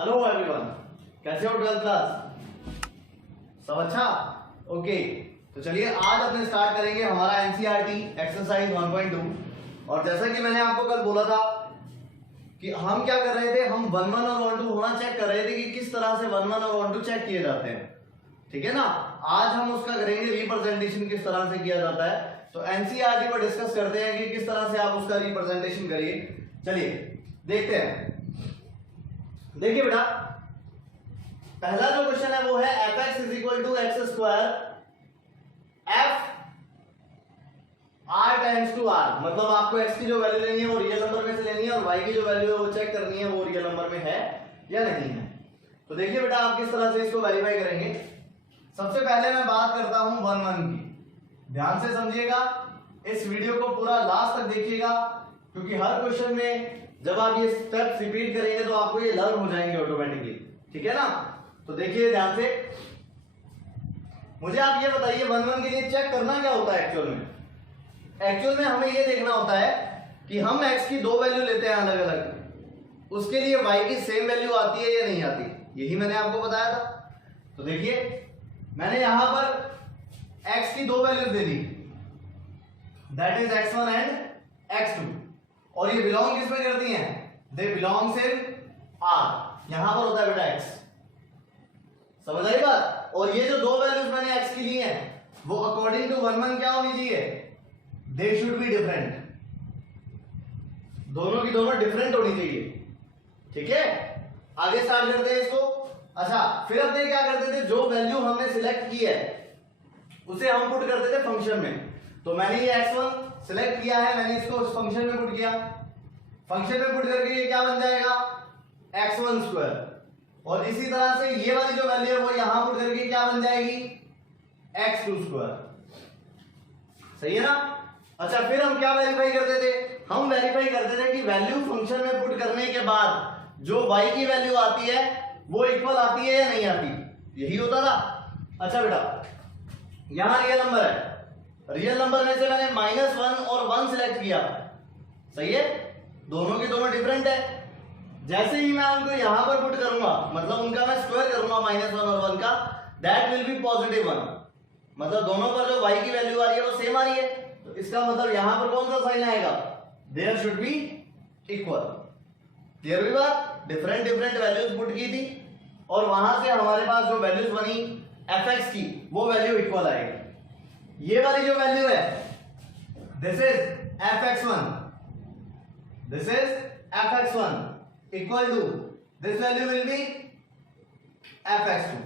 Hello everyone, कैसे हो 12th class? सब अच्छा? ओके, तो चलिए आज अपने स्टार्ट करेंगे हमारा एनसीईआरटी एक्सरसाइज 1.2। और जैसा कि मैंने आपको कल बोला था कि हम क्या कर रहे थे, हम 1-1 और 1-2 होना चेक कर रहे थे कि किस तरह से 1-1 और 1-2 चेक किए जाते हैं। ठीक है ना? आज हम उसका करेंगे रिप्रेजेंटेशन किस तरह से किया जाता है। तो एनसीईआरटी को डिस्कस करते हैं कि किस तरह से आप उसका रिप्रेजेंटेशन करिए। चलिए देखते हैं। देखिए बेटा, पहला जो क्वेश्चन है वो है fx is equal to x square f r times to r। मतलब आपको x की जो वैल्यू लेनी है वो रियल नंबर में से लेनी है और y की जो वैल्यू है वो चेक करनी है वो रियल नंबर में है या नहीं है। तो देखिए बेटा, आप किस तरह से इसको वेरीफाई करेंगे। सबसे पहले मैं बात करता हूं 1-1 की। ध्यान से समझिएगा, इस वीडियो को पूरा लास्ट तक देखिएगा, क्योंकि हर क्वेश्चन में जब आप ये स्टेप्स रिपीट करेंगे तो आपको ये लर्न हो जाएंगे ऑटोमेटिकली। ठीक है ना? तो देखिए ध्यान से, मुझे आप ये बताइए 1-1 के लिए चेक करना क्या होता है एक्चुअल में। एक्चुअल में हमें ये देखना होता है कि हम x की दो वैल्यू लेते हैं अलग अलग, उसके लिए y की सेम वैल्यू आती है या नहीं आती। यही मैंने आपको बताया था। तो देखिए, मैंने यहां पर x की दो values they the, that is x1 and x2, और ये बिलोंग किसमें करती हैं? दे बिलोंग्स इन R। यहां पर होता है बेटा x। समझ आई बात? और ये जो दो वैल्यूज मैंने x की ली हैं वो अकॉर्डिंग टू 1-1 क्या होनी चाहिए? They should be different. दोनों की दोनों डिफरेंट होनी चाहिए। ठीक है, आगे स्टार्ट करते हैं इसको। अच्छा, फिर अपने क्या करते थे, जो वैल्यू हमने सिलेक्ट की है उसे हम पुट करते थे फंक्शन में। तो मैंने ये x1 सिलेक्ट किया है, मैंने इसको उस फंक्शन में पुट किया। फंक्शन में पुट करके ये क्या बन जाएगा? x1 square. और इसी तरह से ये वाली जो वैल्यू है वो यहां पुट करके क्या बन जाएगी? x2 square. सही है ना? अच्छा, फिर हम क्या वेरीफाई करते थे? हम वेरीफाई करते थे कि वैल्यू फंक्शन में पुट करने के बाद जो y की वैल्यू आती है वो इक्वल आती है या नहीं आती। यही होता था। अच्छा बेटा, यहां रियल नंबर है, रियल नंबर में से मैंने -1 और 1 सिलेक्ट किया। सही है, दोनों की दोनों डिफरेंट है। जैसे ही मैं उनको यहां पर पुट करूंगा, मतलब उनका मैं स्क्वायर करूंगा -1 और 1 का, दैट विल बी +1। मतलब दोनों पर जो y की वैल्यू आ रही है वो सेम आ रही है। तो इसका मतलब यहां पर कौन सा साइन आएगा? There should be equal. Clear हुई बात? डिफरेंट डिफरेंट वैल्यूज पुट की थी और वहां से हमारे पास जो वैल्यूज बनी fx की वो वैल्यू इक्वल आएगी। ये वाली जो वैल्यू है, this is fx1, this is fx1 equal to this value will be fx2।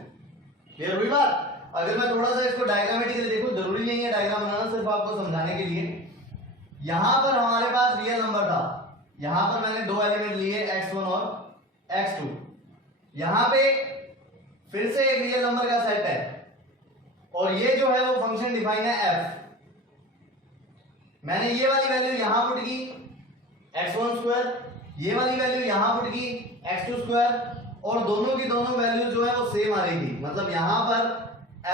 Clear हुई बात? अगर मैं थोड़ा सा इसको डायग्रामेटिकली देखूं, जरूरी नहीं है डायग्राम बनाना, सिर्फ आपको समझाने के लिए। यहां पर हमारे पास रियल नंबर था, यहां पर मैंने दो एलिमेंट लिए x1 और x2। यहां पे फिर से एक रियल नंबर का सेट है और ये जो है वो फंक्शन डिफाइन है f। मैंने ये वाली वैल्यू यहां पुट की x1 स्क्वायर, ये वाली वैल्यू यहां पुट की x2 स्क्वायर, और दोनों की दोनों वैल्यू जो है वो सेम आ रही थी। मतलब यहां पर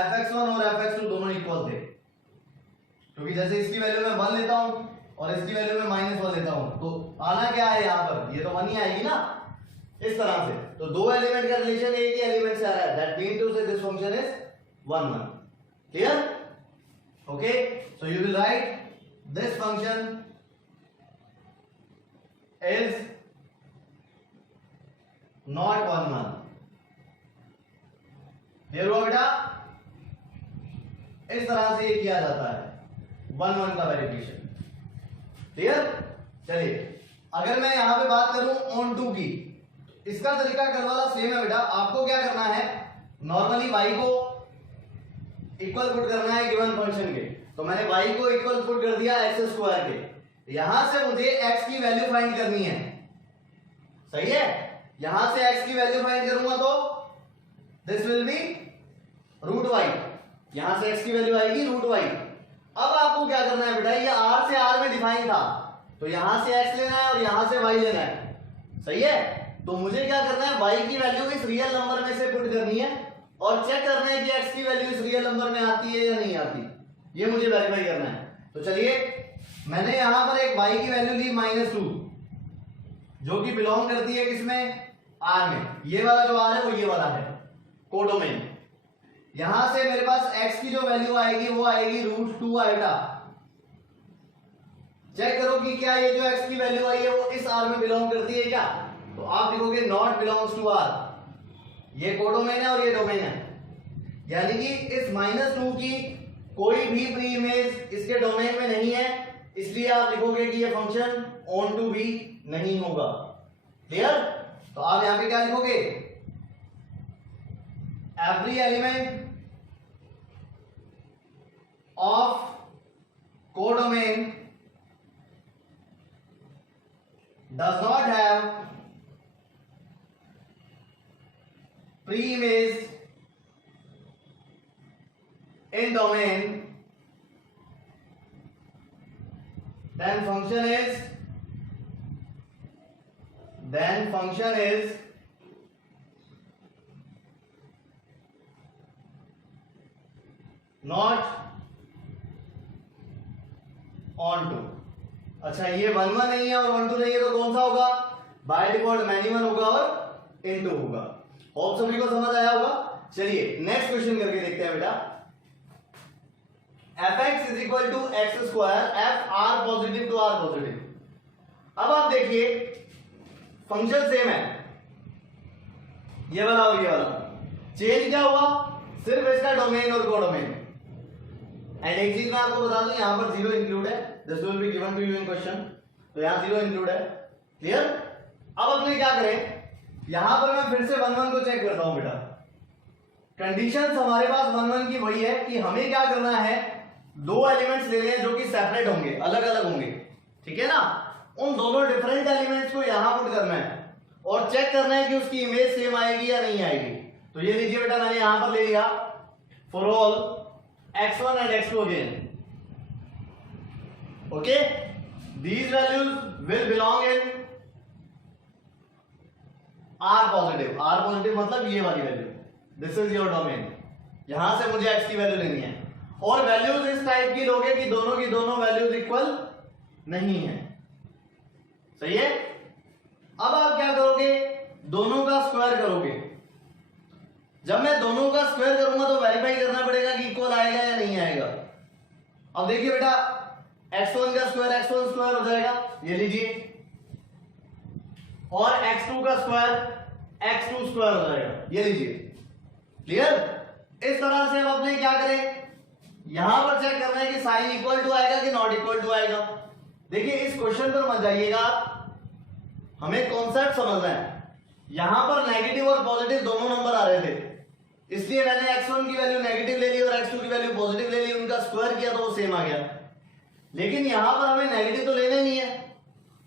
fx1 और fx2 दोनों इक्वल थे, क्योंकि जैसे इसकी वैल्यू मैं 1 लेता हूं और इसकी वैल्यू मैं -1 लेता हूं, तो आना क्या है यहां पर? ये तो 1 ही आएगी ना, इस तरह से। तो दो एलिमेंट का रिलेशन एक ही एलिमेंट से आ रहा है, दैट मीन टू से this function is 1-1। Clear? Okay, so you will write this function is not 1-1। Clear हुआ बेटा? इस तरह से ये किया जाता है 1-1 का वेरिफिकेशन। क्लियर? चलिए, अगर मैं यहां पे बात करूं ऑन टू की, इसका तरीका कल वाला सेम है बेटा। आपको क्या करना है, नॉर्मली y को इक्वल पुट करना है गिवन फंक्शन के। तो मैंने y को इक्वल पुट कर दिया x स्क्वायर के। यहां से मुझे x की वैल्यू फाइंड करनी है। सही है? यहां से x की वैल्यू फाइंड करूंगा तो दिस विल बी √y। यहां से x की वैल्यू आएगी √y। अब आपको क्या करना है बेटा, ये r से r में डिफाइन था, तो यहां से x लेना है और यहां से y लेना है। सही है? तो मुझे क्या करना है, y की वैल्यू इस रियल नंबर में से पुट करनी है और चेक करना है कि x की वैल्यू इस रियल नंबर में आती है या नहीं आती। ये मुझे वेरीफाई करना है। तो चलिए, मैंने यहां पर एक y की वैल्यू ली -2, जो कि बिलोंग करती है किसमें? आर में, ये वाला जो आर है वो ये वाला है कोडोमेन। यहां से मेरे पास x की जो वैल्यू आएगी वो आएगी √2 आइटा। चेक करो कि क्या ये जो x की वैल्यू आई है वो इस आर में बिलोंग करती है क्या, तो आप लिखोगे नॉट बिलोंग्स टू आर। ये कोडोमेन है और ये डोमेन है, यानी कि इस -2 की कोई भी प्री इमेज इसके डोमेन में नहीं है, इसलिए आप लिखोगे कि ये फंक्शन ऑन टू भी नहीं होगा। क्लियर? तो आप यहां पे क्या लिखोगे, every element of codomain does not have pre-image in domain, then function is not on to। अच्छा, ये 1 1 नहीं है और 1 2 नहीं है, तो कौन सा होगा, बाय डिफॉल्ट मैनी 1 होगा और इनटू होगा। होप सभी को समझ आया होगा। चलिए नेक्स्ट क्वेश्चन करके देखते हैं बेटा। fx is equal to x square F R positive to R positive. अब आप देखिए फंक्शन सेम है, ये वाला और ये वाला, चेंज क्या हुआ, सिर्फ इसका डोमेन और कोडोमेन। एंड एक चीज मैं आपको बता दूं, यहां पर 0 इंक्लूड है, this will be given to you in question, तो यहां 0 इंक्लूड है। क्लियर? अब अपने क्या करें, यहां पर मैं फिर से 1 1 को चेक करता हूं बेटा। कंडीशंस हमारे पास 1 1 की वही है कि हमें क्या करना है, दो एलिमेंट्स ले लें जो कि सेपरेट होंगे, अलग अलग होंगे, ठीक है ना। उन दोनों डिफरेंट एलिमेंट्स को यहां पुट करना है और चेक करना है कि उसकी इमेज सेम आएगी या नहीं आएगी। तो ये लीजिए बेटा, मैंने यहां पर ले लिया for all x1 and x2 again, okay, these values will belong in r positive। r positive मतलब ये वाली value, this is your domain. यहां से मुझे x की वैल्यू लेनी है और वैल्यूज इस टाइप की लोगे कि दोनों की दोनों वैल्यूज इक्वल नहीं है। सही है? अब आप क्या करोगे, दोनों का स्क्वायर करोगे। जब मैं दोनों का स्क्वायर करूंगा तो वेरीफाई करना पड़ेगा कि इक्वल आएगा या नहीं आएगा। अब देखिए बेटा, x1 का स्क्वायर x1 स्क्वायर हो जाएगा, ये लीजिए, और x2 का स्क्वायर x2 स्क्वायर हो जाएगा, ये लीजिए। क्लियर? इस तरह से अब अपने क्या करें, यहां पर चेक करना है कि साइन इक्वल टू आएगा कि नॉट इक्वल टू आएगा। देखिए इस क्वेश्चन पर मत जाइएगा आप, हमें कॉन्सेप्ट समझना है। यहां पर नेगेटिव और पॉजिटिव दोनों नंबर आ रहे थे, इसलिए मैंने x1 की वैल्यू नेगेटिव ले ली और x2 की वैल्यू पॉजिटिव ले ली, उनका स्क्वायर किया तो वो सेम आ गया। लेकिन यहां पर हमें नेगेटिव तो लेना नहीं है,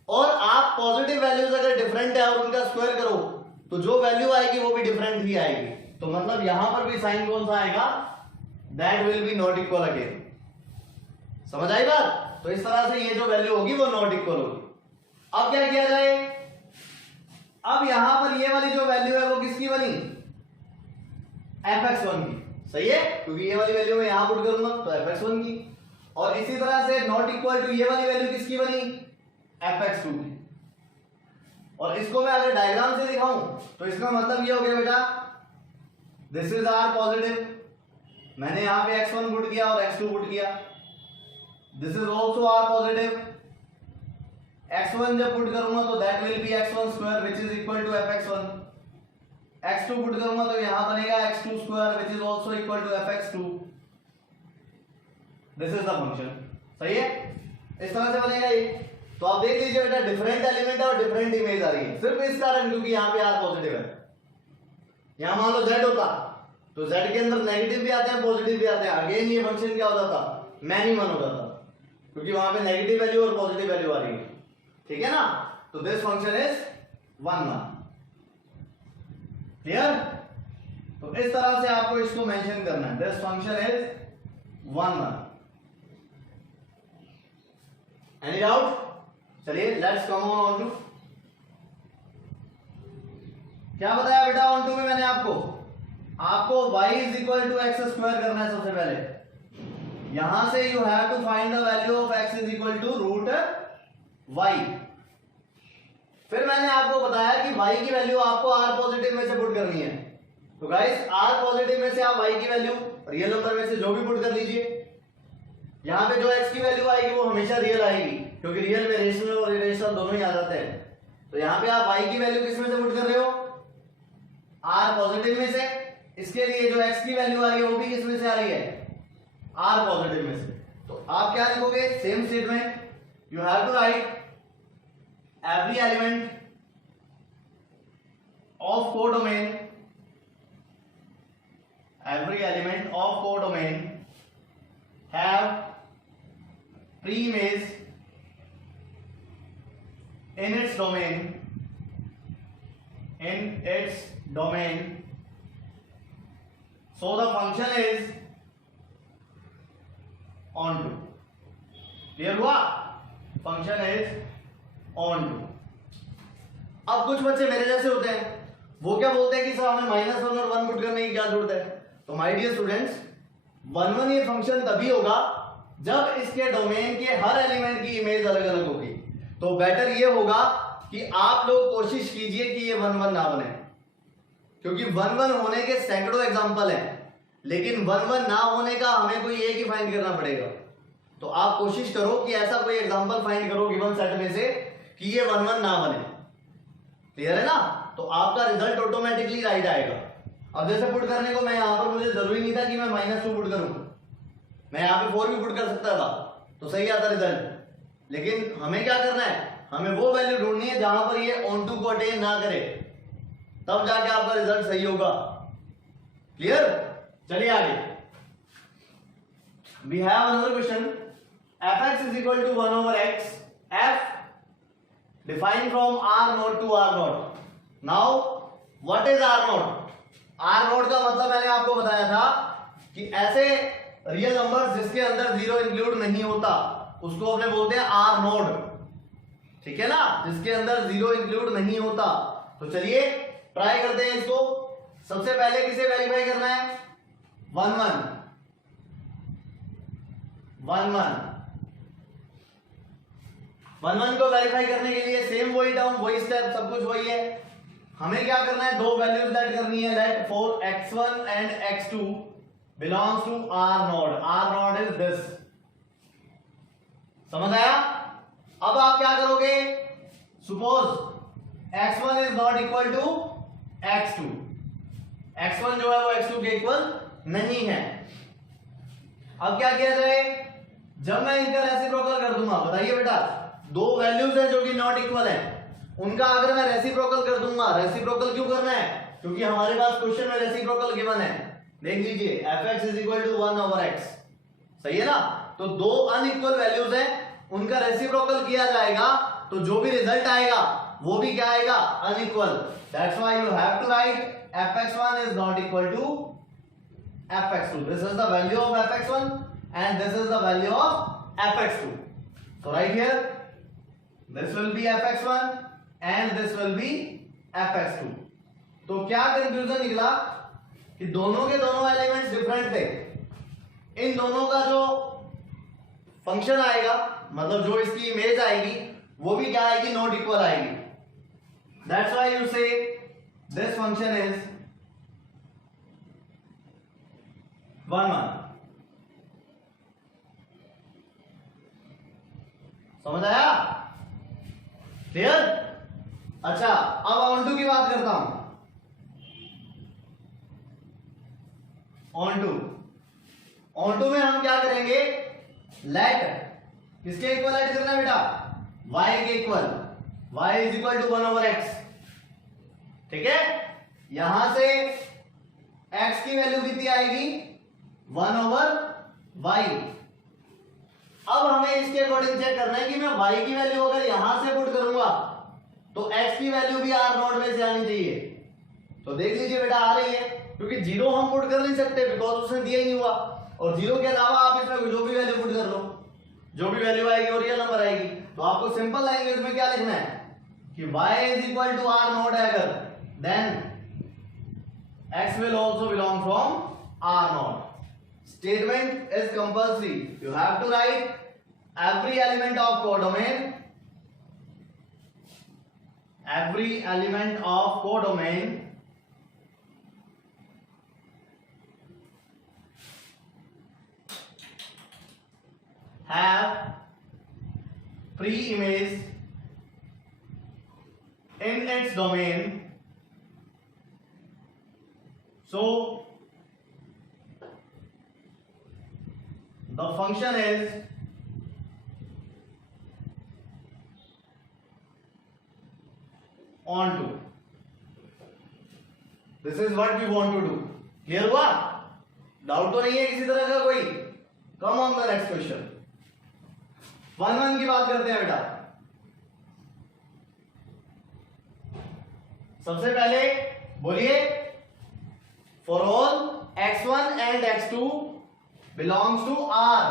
और आप पॉजिटिव वैल्यूज अगर डिफरेंट है और उनका स्क्वायर करो तो जो वैल्यू आएगी वो भी डिफरेंट ही आएगी। तो मतलब यहां पर भी साइन कौन सा आएगा, that will B not equal again. समझ आई बात? तो इस तरह से ये जो वैल्यू होगी वो नॉट इक्वल होगी। अब क्या किया जाए, अब यहां पर ये वाली जो वैल्यू है वो किसकी बनी, fx1 की। सही है, क्योंकि ये वाली वैल्यू मैं यहां पुट करूंगा तो fx1 की, और इसी तरह से नॉट इक्वल टू ये वाली वैल्यू किसकी बनी, fx2 की। और इसको मैं अगर डायग्राम से दिखाऊं तो इसका मतलब ये हो गया बेटा, दिस इज r पॉजिटिव, मैंने यहां पे x1 पुट किया और x2 पुट किया, this is also r positive, x1 जब पुट करूंगा तो that will be x1 square which is equal to fx1, x2 put करूंगा तो यहां बनेगा x2 square which is also equal to fx2। This is the function. सही है, इस तरह से बनेगा ये। तो आप देख लीजिए बेटा, डिफरेंट एलिमेंट है और डिफरेंट इमेज आ रही है, सिर्फ इस कारण क्योंकि यहां पे r पॉजिटिव है। यहां मान लो z होता तो z के अंदर नेगेटिव भी आते हैं पॉजिटिव भी आते हैं, अगेन ये फंक्शन क्या हो जाता, मैनी वन हो जाता, क्योंकि वहां पे नेगेटिव वैल्यू और पॉजिटिव वैल्यू आ रही है। ठीक है ना? तो दिस फंक्शन इज 1 1। क्लियर? तो इस तरह से आपको इसको मेंशन करना है, this function is 1 1। Any doubt? चलिए लेट्स कम ऑन टू, क्या बताया बेटा ऑन टू में मैंने आपको y is equal to x square करना है। सबसे पहले यहां से you have to find the value of x is equal to root y। फिर मैंने आपको बताया कि y की वैल्यू आपको r पॉजिटिव में से पुट करनी है। तो गाइस r पॉजिटिव में से आप y की वैल्यू रियल नंबर में से जो भी पुट कर लीजिए। यहाँ पे जो x की वैल्यू आएगी वो हमेशा रियल आएगी, क्योंकि रियल में रेशनल और इरेशनल दोनों ही आ जाते हैं। तो यहाँ पे आप y की वैल्यू किस में से पुट कर रहे हो, r पॉजिटिव में से। इसके लिए जो x की वैल्यू आ रही है वो भी किस में से आ रही है, r पॉजिटिव में से। तो आप क्या लिखोगे, same statement, you have to write every element of codomain, every element of codomain have pre-image in its domain, so the function is onto. Clear हुआ, फंक्शन इज ऑन टू। अब कुछ बच्चे मेरे जैसे होते हैं, वो क्या बोलते हैं कि सर हमें -1 और 1 पुट करने की क्या जरूरत है। तो माय डियर स्टूडेंट्स, 1 1 ये फंक्शन तभी होगा जब इसके डोमेन के हर एलिमेंट की इमेज अलग अलग होगी। तो बेटर ये होगा कि आप लोग कोशिश कीजिए कि ये 1 1 ना बने, क्योंकि 1 1 होने के सैकड़ों एग्जांपल हैं, लेकिन 1 1 ना होने का हमें कोई एक ही फाइंड करना पड़ेगा। तो आप कोशिश करो कि ऐसा कोई एग्जांपल फाइंड करो गिवन सेट में से कि ये 1 1 ना बने। क्लियर है ना, तो आपका रिजल्ट ऑटोमेटिकली राइट आएगा। अब जैसे पुट करने को मैं यहां पर, मुझे जरूरी नहीं था कि मैं -2 पुट करूं, मैं यहां पे 4 भी पुट कर सकता था तो सही आता रिजल्ट। लेकिन हमें क्या करना है, हमें वो वैल्यू ढूंढनी है जहां पर ये ऑन टू को अटेन ना करे, तब जाके आपका रिजल्ट सही होगा। क्लियर, चलिए आगे। We have another question, fx is equal to 1 over x, f defined from r naught to r naught. Now what is r naught? r naught का मतलब मैंने आपको बताया था कि ऐसे रियल नंबर जिसके अंदर 0 इंक्लूड नहीं होता उसको अपने बोलते हैं r नोड। ठीक है ना, जिसके अंदर 0 इंक्लूड नहीं होता। तो चलिए ट्राई करते हैं इसको। सबसे पहले किसे वेरीफाई करना है, 1 1 1 1 1 1 को वेरीफाई करने के लिए सेम वही टर्म, वही स्टेप, सब कुछ वही है। हमें क्या करना है, दो वैल्यूज लेट करनी है। Let for x1 and x2 belongs to r naught. r naught is this. समझ आया? अब आप क्या करोगे, suppose x1 is not equal to x2, x1 जो है वो x2 के इक्वल नहीं है। अब क्या किया जाए, जब मैं इनका रेसिप्रोकल कर दूंगा, बताइए बेटा, दो वैल्यूज है जो कि नॉट इक्वल है, उनका अगर मैं रेसिप्रोकल कर दूंगा, रेसिप्रोकल क्यों करना है, क्योंकि हमारे पास क्वेश्चन में रेसिप्रोकल गिवन है। देख लीजिए, fx is equal to 1 over x, सही है ना। तो दो अनइक्वल वैल्यूज हैं, उनका रेसिप्रोकल किया जाएगा तो जो भी रिजल्ट आएगा वो भी क्या आएगा, unequal. That's why you have to write fx1 is not equal to fx2। This is the value of fx1 and this is the value of fx2. So right here this will be fx1 and this will be fx2. तो क्या conclusion निकला कि दोनों के दोनों elements different थे। इन दोनों का जो फंक्शन आएगा, मतलब जो इसकी इमेज आएगी, वो भी क्या आएगी, नॉट इक्वल आएगी। दैट्स व्हाई यू से दिस फंक्शन इज 1 1। समझ आया? क्लियर? अच्छा, अब ऑन की बात करता हूं। ऑन में हम क्या करेंगे, लेट किसके इक्वल ऐड करना है बेटा, y के equal. y is equal to 1 over x। ठीक है, यहां से x की वैल्यू कितनी आएगी, 1 ओवर y। अब हमें इसके अकॉर्डिंग चेक करना है कि मैं y की वैल्यू अगर यहां से पुट करूंगा तो x की वैल्यू भी r नोड में से आनी चाहिए। तो देख लीजिए बेटा, आ रही है, क्योंकि 0 हम पुट कर नहीं सकते बिकॉज उसने दिया ही नहीं हुआ, और 0 के अलावा आप इसमें जो भी वैल्यू पुट कर लो, जो भी वैल्यू आएगी वो रियल नंबर आएगी। तो आपको सिंपल लैंग्वेज में क्या लिखना है कि y is equal to r naught है अगर, then x will also belong from r naught. Statement is compulsory. You have to write every element of codomain every element of codomain have pre-image in its domain, so the function is onto. This is what we want to do. Clear हुआ? Doubt तो नहीं है किसी तरह का कोई? Come on the next question. 1 की बात करते हैं बेटा। सबसे पहले बोलिए, for all x1 and x2 belongs to R।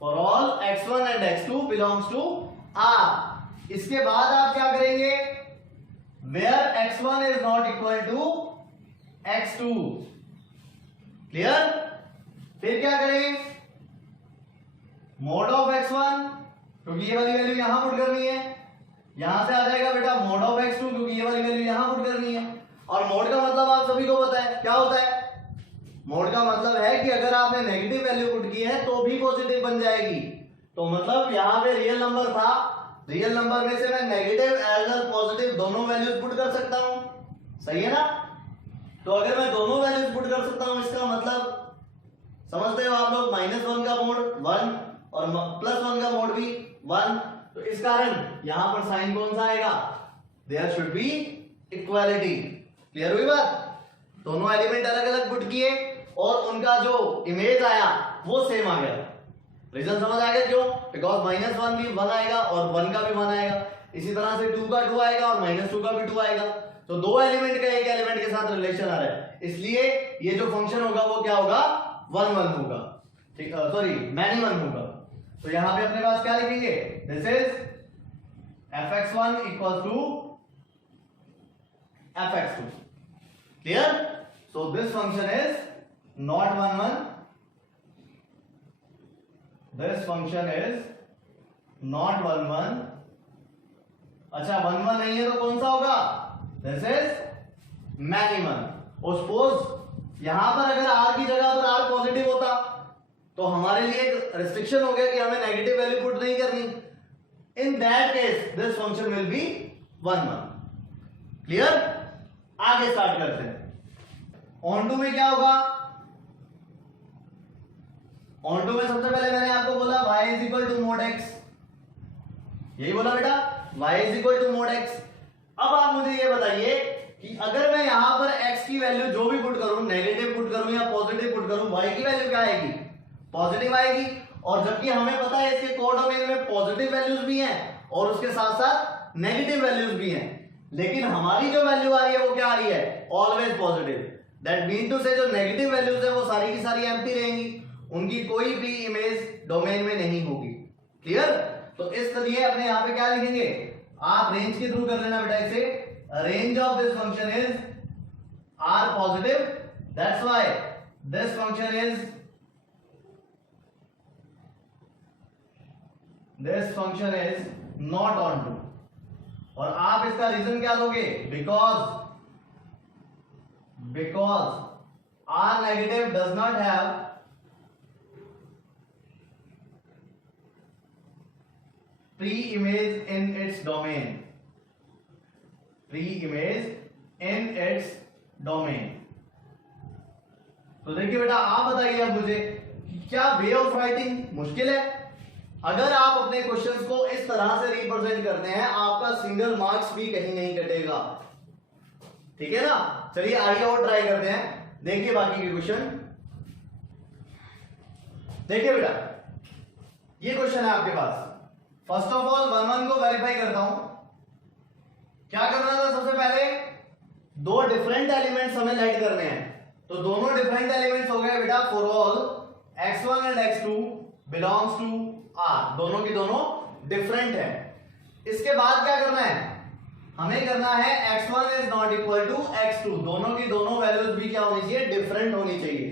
For all x1 and x2 belongs to R। इसके बाद आप क्या करेंगे, where x1 is not equal to x2। Clear? फिर क्या करें, मोड ऑफ x1, क्योंकि ये वाली वैल्यू यहां पुट करनी है, यहां से आ जाएगा बेटा मोड ऑफ x2, क्योंकि ये वाली वैल्यू यहां पुट करनी है। और मोड का मतलब आप सभी को पता है क्या होता है। मोड का मतलब है कि अगर आपने नेगेटिव वैल्यू पुट की है तो भी पॉजिटिव बन जाएगी। तो मतलब यहां पे रियल नंबर था, रियल नंबर में से मैं नेगेटिव एज वेल पॉजिटिव दोनों वैल्यूज पुट कर सकता हूं। सही है ना? तो अगर मैं दोनों वैल्यूज पुट कर सकता हूं, इसका मतलब समझते हो आप लोग, -1 का मोड 1 और +1 का मोड भी 1। तो इस कारण यहां पर साइन कौन सा आएगा, there should be equality. Clear हुई बात? दोनों एलिमेंट अलग अलग पुट किए और उनका जो इमेज आया वो सेम आ गया। रीजन समझ आ गया क्यों? बिकॉज -1 भी 1 आएगा और 1 का भी 1 आएगा। इसी तरह से 2 का 2 आएगा और -2 का भी 2 आएगा। तो दो एलिमेंट का एक एलिमेंट के साथ रिलेशन आ रहा है, इसलिए ये जो फंक्शन होगा वो क्या होगा, 1 1 होगा। ठीक, सॉरी मैनी 1 होगा। तो यहां पे अपने पास क्या लिखेंगे, this is fx1 equal to fx2। Clear? So this function is not 1 1, this function is not 1 1। अच्छा 1 1 नहीं है तो कौन सा होगा, दिस इज मैनी 1। और सपोज यहां पर अगर r की जगह पर r पॉजिटिव होता तो हमारे लिए एक रिस्ट्रिक्शन हो गया कि हमें नेगेटिव वैल्यू पुट नहीं करनी। In that case this function will B 1 1। Clear? आगे स्टार्ट करते हैं। ऑन टू में क्या होगा, ऑन टू में सबसे पहले मैंने आपको बोला y is equal to mod x। यही बोला बेटा, y is equal to mod x। अब आप मुझे ये बताइए कि अगर मैं यहां पर x की वैल्यू जो भी पुट करूं, नेगेटिव पुट करूं या पॉजिटिव पुट करूं, y की वैल्यू क्या आएगी, पॉजिटिव आएगी। और जबकि हमें पता है इसके कोडोमेन में पॉजिटिव वैल्यूज भी हैं और उसके साथ साथ नेगेटिव वैल्यूज भी हैं, लेकिन हमारी जो वैल्यू आ रही है वो क्या आ रही है, always positive. That mean two से जो नेगेटिव वैल्यूज है वो सारी की सारी एम्प्टी रहेंगी, उनकी कोई भी इमेज डोमेन में नहीं होगी। क्लियर? तो इसलिए अपने यहां पे क्या लिखेंगे, आप रेंज के थ्रू कर लेना बेटा इसे। Range of this function is r positive, that's why this function is not onto. और आप इसका रीजन क्या दोगे, because r negative does not have pre-image in its domain, pre-image in its domain। तो देखिए बेटा, आप बताइए अब मुझे कि क्या वे ऑफ राइटिंग मुश्किल है? अगर आप अपने क्वेश्चंस को इस तरह से रिप्रेजेंट करते हैं, आपका सिंगल मार्क्स भी कहीं नहीं कटेगा। ठीक है ना? चलिए आगे और ट्राई करते हैं। देखिए बाकी के क्वेश्चन। देखिए बेटा, ये क्वेश्चन है आपके पास। फर्स्ट ऑफ ऑल 1 1 को वेरीफाई करता हूं। क्या करना था, सबसे पहले दो डिफरेंट एलिमेंट्स हमें लाइट करने हैं। तो दोनों डिफरेंट एलिमेंट्स हो गए बेटा, for all x1 and x2 belongs to R। दोनों की दोनों डिफरेंट है। इसके बाद क्या करना है, हमें करना है x1 is not equal to x2। दोनों की दोनों वैल्यूज भी क्या होनी चाहिए, डिफरेंट होनी चाहिए।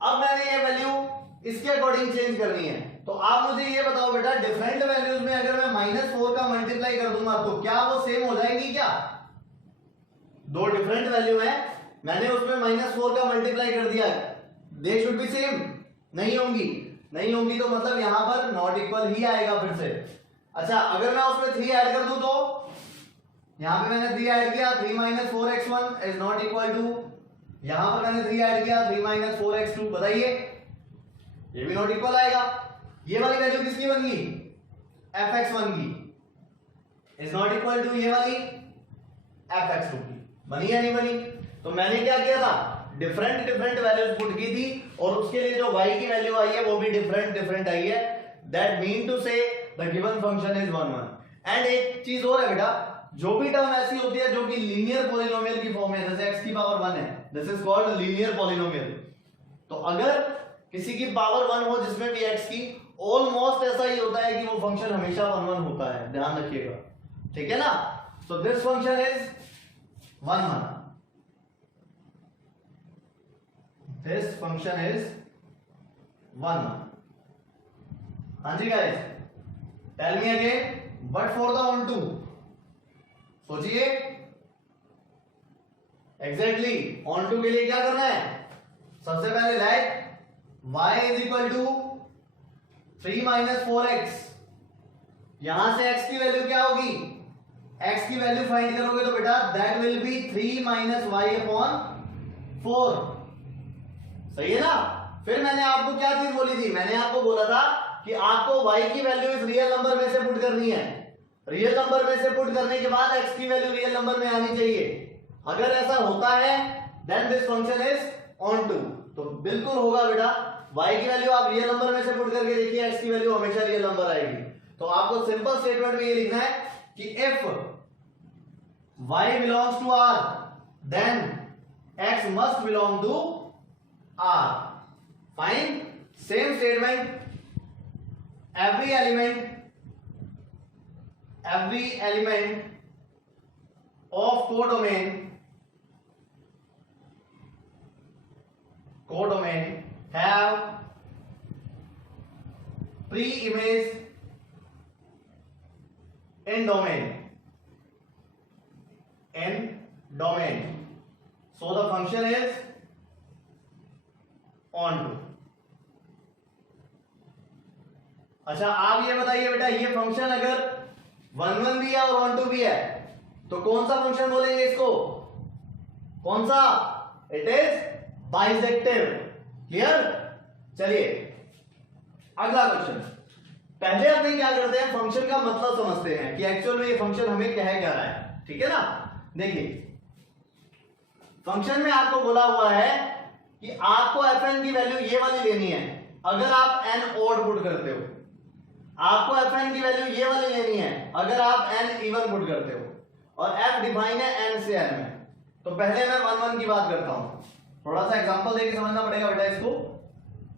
अब मैंने ये वैल्यू इसके अकॉर्डिंग चेंज करनी है। तो आप मुझे ये बताओ बेटा, डिफरेंट वैल्यूज में अगर मैं -4 का मल्टीप्लाई कर दूंगा तो क्या वो सेम हो जाएगी क्या? दो डिफरेंट वैल्यू है, मैंने उसमें -4 का मल्टीप्लाई कर दिया, दे शुड बी सेम। नहीं होंगी, नहीं होंगी तो मतलब यहां पर नॉट इक्वल ही आएगा फिर से। अच्छा, अगर मैं उसमें 3 ऐड कर दूं तो यहां पे मैंने 3 ऐड किया, 3 - 4x1 is not equal to, यहां पर मैंने 3 ऐड किया, 3 - 4x2, बताइए ये भी नॉट इक्वल आएगा। ये वाली वैल्यू किसकी बन गई? fx1 की इज नॉट इक्वल टू ये वाली fx2 की। बनी या नहीं बनी? तो मैंने क्या किया था, डिफरेंट वैल्यूज पुट की थी और उसके लिए जो y की वैल्यू आई है वो भी डिफरेंट आई है। दैट मीन टू से the given function is 1 1। And एक चीज और है बेटा, जो भी टर्म ऐसी होती है जो कि लीनियर पॉलिनोमियल की फॉर्म में, जैसे x की पावर 1 है, this is called linear polynomial. तो अगर किसी की पावर 1 हो जिसमें भी x की, ऑलमोस्ट ऐसा ही होता है कि वो फंक्शन हमेशा 1 1 होता है, ध्यान रखिएगा, ठीक है ना। So this function is 1 1, this function is 1 1। हाँ जी guys, tell me again, but for the onto, सोचिए एग्जैक्टली ऑन टू के लिए क्या करना है। सबसे पहले like y is equal to 3 - 4x, यहां से x की वैल्यू क्या होगी, x की वैल्यू फाइंड करोगे तो बेटा that will B 3 - y upon 4, सही है ना। फिर मैंने आपको क्या चीज बोली थी, मैंने आपको बोला था कि आपको y की वैल्यू इस रियल नंबर में से पुट करनी है, रियल नंबर में से पुट करने के बाद x की वैल्यू रियल नंबर में आनी चाहिए। अगर ऐसा होता है then this function is onto, तो बिल्कुल होगा बेटा। y की वैल्यू आप रियल नंबर में से पुट करके देखिए, x की वैल्यू हमेशा रियल नंबर आएगी। तो आपको सिंपल स्टेटमेंट में ये लिखना है कि if y belongs to r then x must belong to r। Fine, same statement, every element of codomain have pre-image in domain, so the function is on to। अच्छा, आप ये बताइए बेटा, ये फंक्शन अगर 1 1 भी है और 1 2 भी है तो कौन सा फंक्शन बोलेंगे इसको, कौन सा? It is bijective. क्लियर? चलिए अगला क्वेश्चन। पहले अपने क्या करते हैं, फंक्शन का मतलब समझते हैं कि एक्चुअल में ये फंक्शन हमें कह क्या रहा है, ठीक है ना। देखिए फंक्शन में आपको बोला हुआ है कि आपको fn की वैल्यू ये वाली लेनी है। अगर आप n ऑड पुट करते हो, आपको fn की वैल्यू ये वाली लेनी है अगर आप n इवन पुट करते हो, और f डिफाइन है n से n में। तो पहले मैं 1 1 की बात करता हूं, थोड़ा सा एग्जांपल देके समझना पड़ेगा बेटा इसको।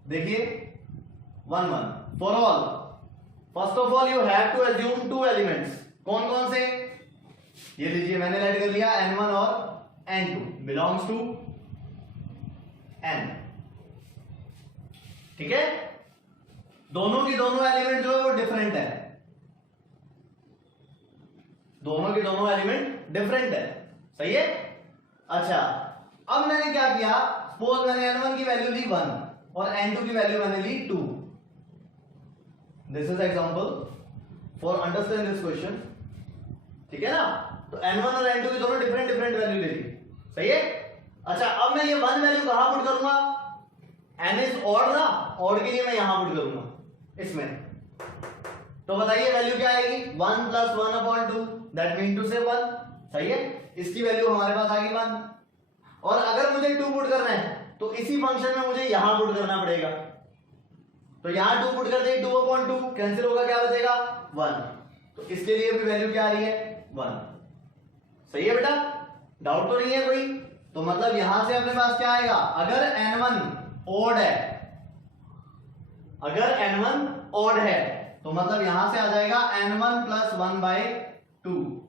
देखिए 1 1 for all, first of all you have to assume 2 elements. कौन कौन से? ये लीजिए मैंने राइट कर लिया, n1 और n2 बिलोंग्स टू n, ठीक है। दोनों की दोनों एलिमेंट जो है वो डिफरेंट है, दोनों के दोनों एलिमेंट डिफरेंट है, सही है। अच्छा, अब मैंने क्या किया, सपोज मैंने n1 की वैल्यू ली 1 और n2 की वैल्यू मैंने ली 2। This is example for understand this question, ठीक है ना। तो n1 और n2 की दोनों डिफरेंट वैल्यू ले ली, सही है। अच्छा, अब मैं ये 1 वैल्यू कहां पुट करूंगा, n इज ऑड ना, ऑड के लिए मैं यहां पुट करूंगा इसमें। तो बताइए वैल्यू क्या आएगी, 1 + 1/2, दैट मीन टू से 1, सही है। इसकी वैल्यू हमारे पास आ गई 1। और अगर मुझे 2 पुट करना है तो इसी फंक्शन में मुझे यहां पुट करना पड़ेगा। तो यहां 2 पुट कर दें, 2/2 कैंसिल होगा, क्या बचेगा 1। तो इसके लिए भी वैल्यू क्या आ रही है 1, सही है बेटा। डाउट तो नहीं है कोई? तो मतलब यहां से अपने पास क्या आएगा, अगर n1 ऑड है, अगर n1 ऑड है तो मतलब यहां से आ जाएगा n1 + 1/2,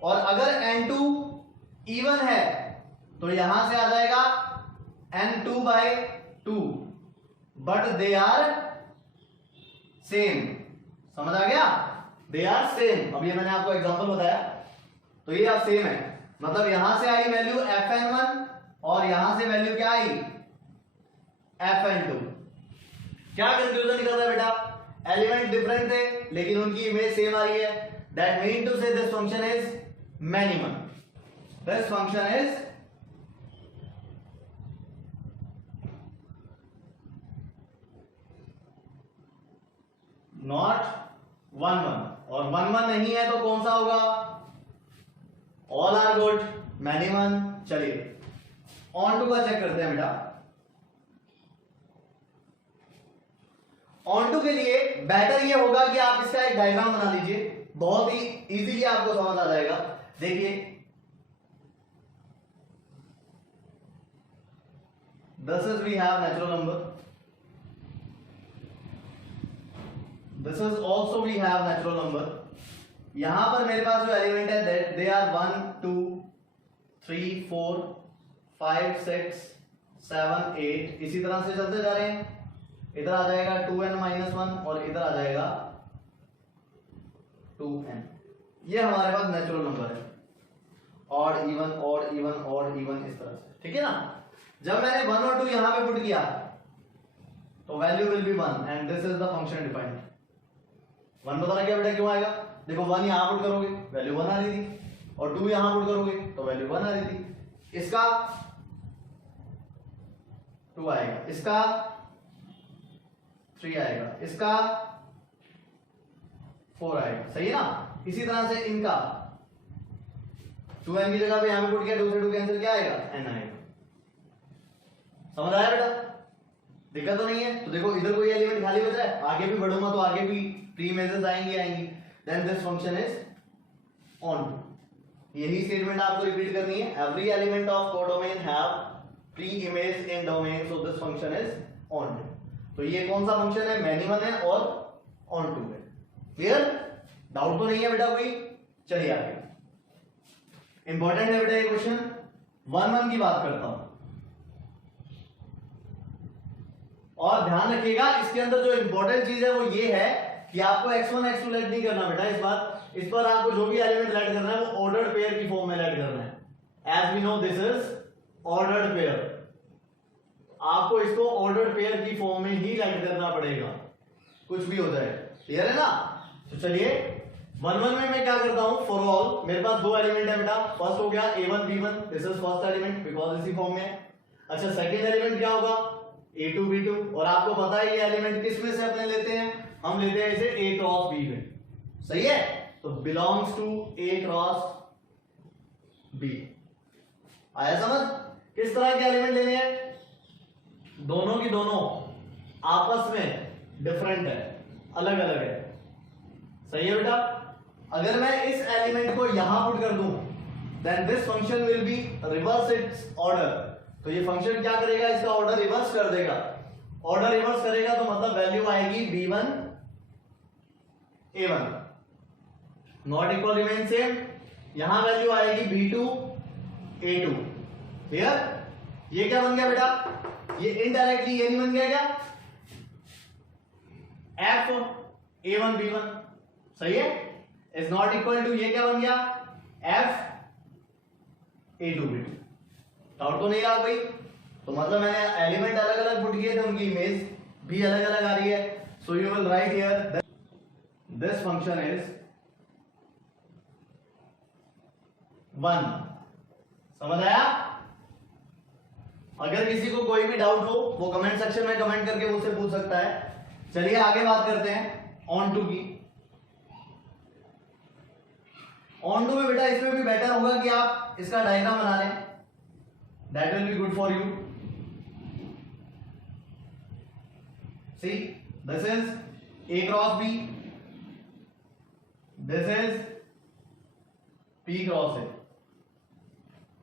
और अगर n2 इवन है तो यहां से आ जाएगा n2/2, but they are same. समझ आ गया? They are same. अब ये मैंने आपको एग्जांपल बताया, तो ये अब सेम है, मतलब यहां से आई वैल्यू fn1 और यहां से वैल्यू क्या आई fn2। क्या कंक्लूजन निकल रहा है बेटा? एलिमेंट डिफरेंट थे लेकिन उनकी इमेज सेम आ रही है। दैट मीन टू से this function is minimum. This function is not 1 1, और 1 1 नहीं है तो कौन सा होगा? All are good, minimum. चलिए ऑन टू का चेक करते हैं बेटा। ऑन टू के लिए बेटर ये होगा कि आप इसका एक डायग्राम बना लीजिए, बहुत ही इजीली आपको समझ आ जाएगा। देखिए this is we have natural number, this is also we have natural number. यहां पर मेरे पास जो एलिमेंट है दे आर 1 2 3 4 5 6 7 8, इसी तरह से चलते जा रहे हैं। इधर आ जाएगा 2n-1 और इधर आ जाएगा 2n। ये हमारे पास नेचुरल नंबर है, odd even odd even odd even, इस तरह से, ठीक है ना। जब मैंने 1 और 2 यहां पे पुट किया तो value will B 1 and this is the function defined. 1 पता लग गया बेटा क्यों आएगा? देखो 1 यहां पुट करोगे वैल्यू 1 आ रही थी, और 2 यहां पुट करोगे तो वैल्यू 1 आ रही थी। इसका 2 आएगा, इसका 3 आएगा, इसका 4 आएगा, सही है ना। इसी तरह से इनका 2n की जगह पे यहां पे पुट किया, 2 से 2 कैंसिल, क्या आएगा? n आएगा। समझ आया बेटा? दिक्कत तो नहीं है? तो देखो इधर कोई एलिमेंट खाली बच रहा है, आगे भी बढ़ूंगा तो आगे भी प्री इमेजेस आएंगी। Then this function is onto. यही स्टेटमेंट आपको रिपीट करनी है। Every element of codomain have pre image in domain, so this function is onto. तो ये कौन सा फंक्शन है? मिनिमम है और ऑन टू है। क्लियर? डाउट तो नहीं है बेटा कोई? चलिए आगे। इंपॉर्टेंट है बेटा ये क्वेश्चन। 1 1 की बात करता हूं, और ध्यान रखिएगा इसके अंदर जो इंपॉर्टेंट चीज है वो ये है कि आपको x1 x2 लेट नहीं करना बेटा। इस पर आपको जो भी एलिमेंट लेट करना है वो ऑर्डर्ड पेयर की फॉर्म में लेट करना है। As we know this is ordered pair, आपको इसको ऑर्डर्ड पेयर की फॉर्म में ही लेट करना पड़ेगा, कुछ भी हो जाए। क्लियर है ना? तो चलिए 1 1 में मैं क्या करता हूं, फॉर ऑल मेरे पास 2 एलिमेंट है बेटा। फर्स्ट हो गया a1 b1, this is first element because इसी फॉर्म में है। अच्छा सेकंड एलिमेंट क्या होगा? a2 b2, और आपको पता है ये एलिमेंट किस में से अपने लेते हैं? हम लेते हैं इसे a क्रॉस b में, सही है। तो belongs to a cross b। आया समझ? किस तरह के एलिमेंट लेने हैं? दोनों की दोनों आपस में डिफरेंट है, अलग अलग है, सही है बेटा। अगर मैं इस एलिमेंट को यहां पुट कर दूं then this function will be reverse its order. तो ये फंक्शन क्या करेगा? इसका ऑर्डर रिवर्स कर देगा। ऑर्डर रिवर्स करेगा तो मतलब वैल्यू आएगी b1 a1, not equal remain same. यहां वैल्यू आएगी b2 a2। क्लियर? ये क्या बन गया बेटा? ये इनडायरेक्टली ये नहीं बन गया क्या? f a1 b1, सही है। इज नॉट इक्वल टू ये क्या बन गया? f a2 b2। डाउट तो नहीं रहा भाई? तो मतलब मैंने एलिमेंट अलग अलग पुट किए थे, उनकी इमेज भी अलग अलग आ रही है। So you will write here this function is 1। समझ आया? अगर किसी को कोई भी डाउट हो वो कमेंट सेक्शन में कमेंट करके मुझसे पूछ सकता है। चलिए आगे बात करते हैं ऑन टू की। ऑन टू में बेटा इसमें भी बेटर होगा कि आप इसका डायग्राम बना लें, that will be good for you. See this is a cross b, this is p cross a।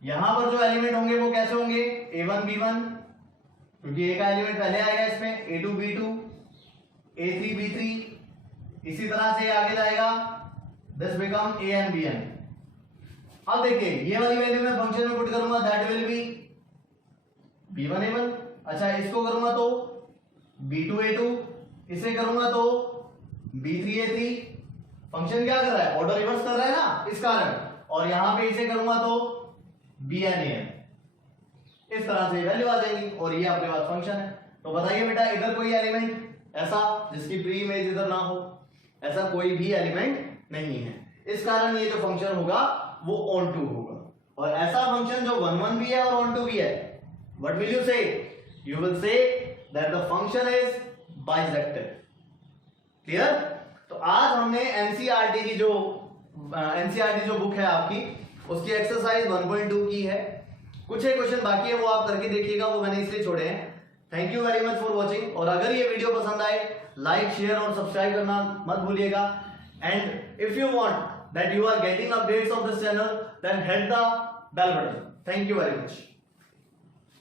यहां पर जो एलिमेंट होंगे वो कैसे होंगे? a1 b1, क्योंकि a का एलिमेंट पहले आएगा इसमें, a2 b2, a3 b3, इसी तरह से आगे जाएगा, दिस बिकम an bn। अब देखिए ये वाली वैल्यू मैं फंक्शन में पुट करूंगा, that will B b1 a1। अच्छा इसको करूंगा तो b2 a2, इसे करूंगा तो B3A3 फंक्शन क्या कर रहा है, ऑर्डर रिवर्स कर रहा है ना, इस कारण, और यहां पे इसे करूंगा तो BNAM, इस तरह से वैल्यू आ जाएंगी और ये आपके पास फंक्शन है। तो बताइए बेटा इधर कोई एलिमेंट ऐसा जिसकी प्री इमेज इधर ना हो, ऐसा कोई भी एलिमेंट नहीं है, इस कारण ये जो फंक्शन होगा वो ऑन टू होगा। और ऐसा फंक्शन जो 1 1 भी है और ऑन टू भी है, व्हाट विल यू से, you will say that the function is bisector. Clear? तो आज हमने एनसीईआरटी की जो बुक है आपकी, उसकी एक्सरसाइज 1.2 की है। कुछ एक क्वेश्चन बाकी है वो आप करके देखिएगा, वो मैंने इसलिए छोड़े हैं। Thank you very much for watching. और अगर ये वीडियो पसंद आए, लाइक शेयर और सब्सक्राइब करना मत भूलिएगा। And if you want that you are getting updates of this channel, then hit the bell button. Thank you very much.